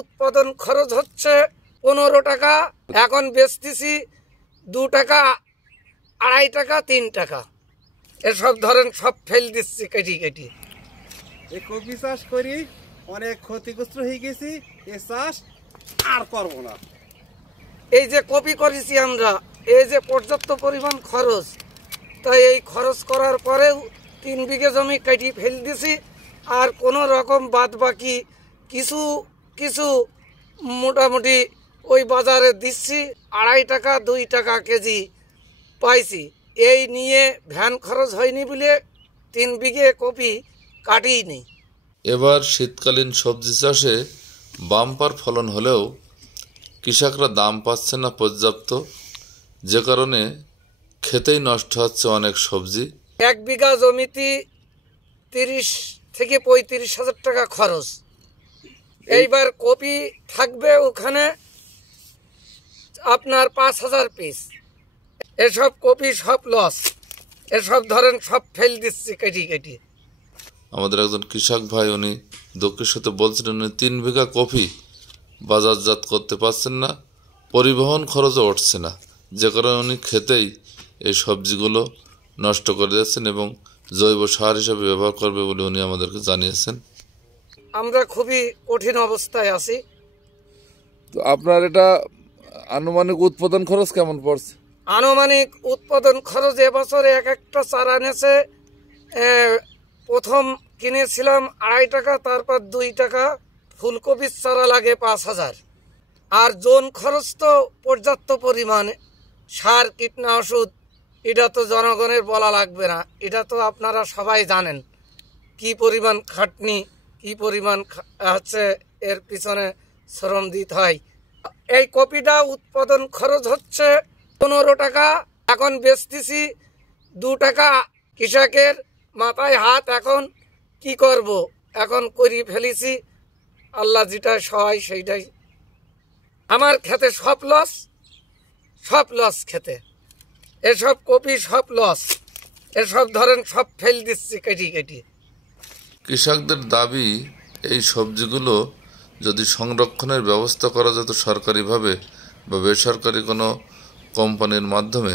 উৎপাদন খরচ হচ্ছে 15 টাকা, এখন বেচতেছি 2 টাকা, 2.5 টাকা, 3 টাকা। এসব ধরেন সব ফেল দিচ্ছি কেটি কেটি। এই কপি চাষ করি অনেক ক্ষতিগ্রস্ত হয়ে গেছি, এ চাষ আর করব না। এই যে কপি করেছি আমরা, এই যে পর্যাপ্ত পরিমাণ খরচ, তাই এই খরচ করার পরেও 3 বিঘে জমি কেটে ফেল দিছি। আর কোনো রকম বাদ বাকি কিছু কিছু মোটামুটি ওই বাজারে দিচ্ছি 2.5 টাকা, 2 টাকা কেজি পাইছি। এই নিয়ে ভ্যান খরচ হয়নি বলে 3 বিঘে কপি কাটিই নেই। এবার শীতকালীন সবজি চাষে বাম্পার ফলন হলেও কৃষকরা দাম পাচ্ছে না পর্যাপ্ত, যে কারণে খেতেই নষ্ট হচ্ছে অনেক সবজি। 1 বিঘা জমিতে 30 থেকে 35 হাজার টাকা খরচ। এইবার কপি থাকবে ওখানে আপনার 5,000 পিস। এসব কপি সব লস, এসব ধরেন সব ফেল দিচ্ছি কেটি কেটি। আমাদের একজন কৃষক ভাই, উনি দুঃখের সাথে বলছিলেন উনি 3 বিঘা কপি বাজারজাত করতে পারছেন না, পরিবহন খরচও উঠছে না, যে কারণে উনি খেতেই এই সবজিগুলো নষ্ট করে যাচ্ছেন এবং জৈব সার হিসেবে ব্যবহার করবে বলে উনি আমাদেরকে জানিয়েছেন। আমরা খুবই কঠিন অবস্থায় আছি। তো আপনার এটা আনুমানিক উৎপাদন খরচ কেমন পড়ছে? আনুমানিক উৎপাদন খরচ এবছর এক একটা চারা নেছে, প্রথম কিনেছিলাম 2.5 টাকা, তারপর 2 টাকা। ফুলকপির চারা লাগে 5,000। আর জোন খরচ তো পর্যাপ্ত পরিমাণে, সার কীটনাশক, এটা তো জনগণের বলা লাগবে না, এটা তো আপনারা সবাই জানেন কি পরিমাণ খাটনি, কি পরিমাণ হচ্ছে এর পিছনে শ্রম দিতে হয়। এই কপিটা উৎপাদন খরচ হচ্ছে 15 টাকা, এখন বেচতেছি 2 টাকা। কৃষকের মাথায় হাত, এখন কি করব, এখন করি ফেলেছি, আল্লাহ যেটা সহায় সেইটাই। আমার খেতে সব লস, সব লস খেতে, এসব কপি সব লস, এসব ধরেন সব ফেল দিচ্ছি কেটি কেটি। কৃষকদের দাবি এই সবজিগুলো যদি সংরক্ষণের ব্যবস্থা করা যেত সরকারিভাবে বা বেসরকারি কোনো কোম্পানির মাধ্যমে,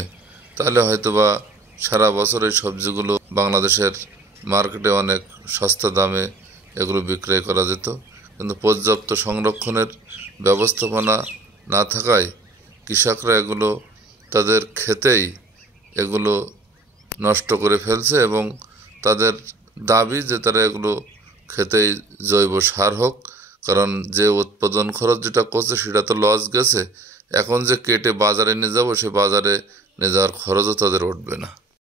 তাহলে হয়তোবা সারা বছর এই সবজিগুলো বাংলাদেশের মার্কেটে অনেক সস্তা দামে এগুলো বিক্রয় করা যেত। কিন্তু পর্যাপ্ত সংরক্ষণের ব্যবস্থাপনা না থাকায় কৃষকরা এগুলো তাদের খেতেই এগুলো নষ্ট করে ফেলছে এবং তাদের দাবি যে তারা এগুলো খেতেই জৈব সার হোক, কারণ যে উৎপাদন খরচ যেটা করছে সেটা তো লস গেছে, এখন যে কেটে বাজারে নিয়ে যাবো, সে বাজারে নিয়ে যাওয়ার খরচও তাদের উঠবে না।